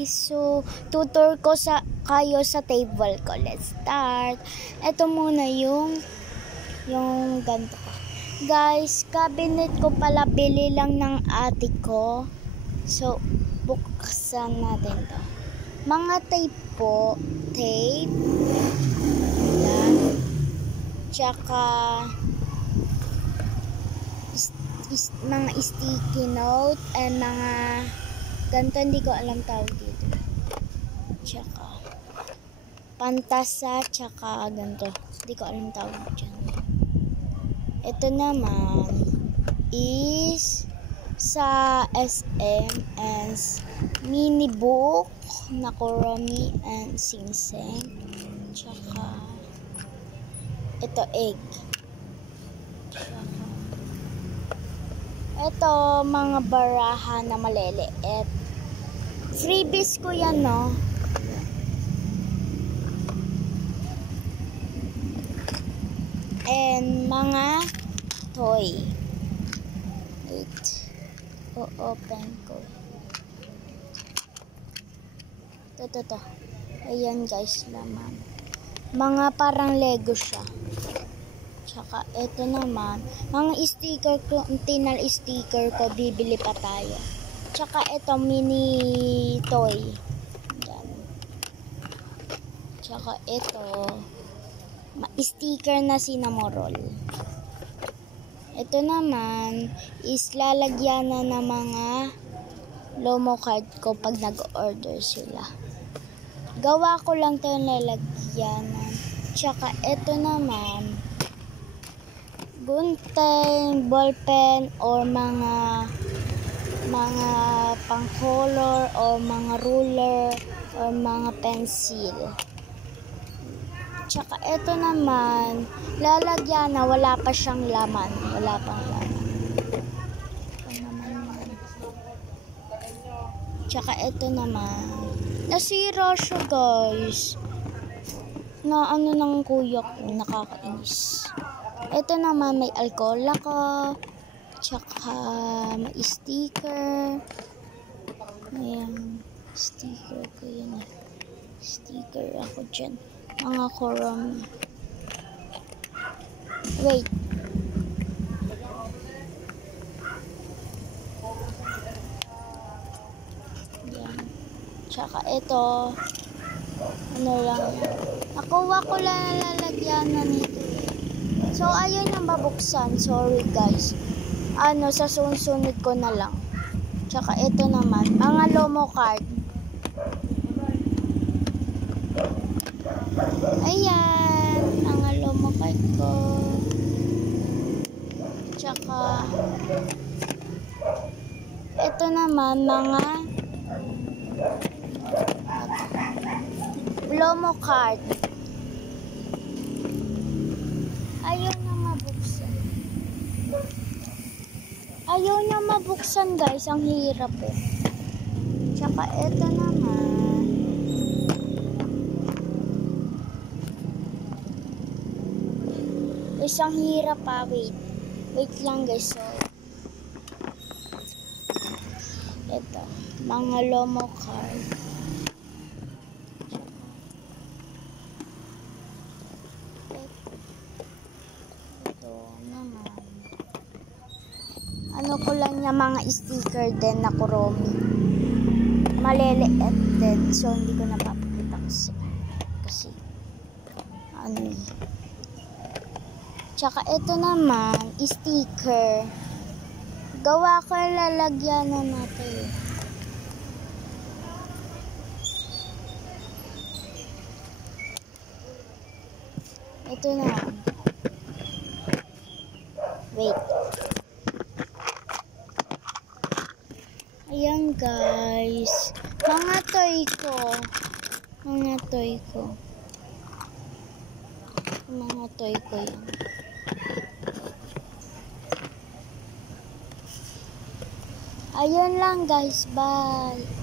guys. So, tutor ko kayo sa table ko. Let's start. Ito muna yung ganito ko. Guys, cabinet ko pala bili lang ng ate ko. So, buksan natin to. Mga tape po. Tape. Yan. Tsaka mga sticky note and mga ganito, hindi ko alam tawag dito. Tsaka pantasa, tsaka ganito, hindi ko alam tawag dyan. Ito naman is sa SM and mini book na Kuromi and Singseng. Tsaka ito egg. Ito, mga baraha na maliliit. Freebies ko yan, no? And mga toy. Wait. O-open ko. Ito. Ayan, guys, laman. Mga parang Lego siya. Tsaka ito naman, mga sticker ko, tinal sticker ko, bibili pa tayo. Tsaka ito, mini toy. Yan. Tsaka ito, sticker na Cinnamoroll. Ito naman, is lalagyan na ng mga Lomo card ko pag nag-order sila. Gawa ko lang ito yung lalagyanan. Tsaka ito naman, gunting, ballpen, or mga pang-color, or mga ruler, or mga pencil. Tsaka ito naman, lalagyan na wala pa siyang laman. Wala pang laman. Tsaka ito naman, nasira siya, guys. Na ano ng kuya ko, nakakainis. Ito naman, may alcohol ako, tsaka may sticker. Ayan, sticker ko yun. Sticker ako dyan. Mga Kuromi. Wait. Ayan. Tsaka ito, ano lang, nakuha ko lang lalagyan na nito. So, ayun yung mabuksan. Sorry, guys. Sa sunod ko na lang. Tsaka ito naman, mga Lomo card. Ayan, mga Lomo card ko. Tsaka ito naman, mga Lomo card. Ayaw na mabuksan, guys. Ang hirap eh. Tsaka ito naman, guys, ang hirap pa. Wait lang, guys. So, ito, mga Lomo card. Ano ko lang niya, mga sticker din na Kuromi. Maliliit din. So, hindi ko napapakita kasi ano eh. Tsaka ito naman, sticker. Gawa ko, lalagyan na natin. Ito na. Wait. Ayan, guys. Mga toy ko. Mga toy ko yan. Ayun lang, guys. Bye.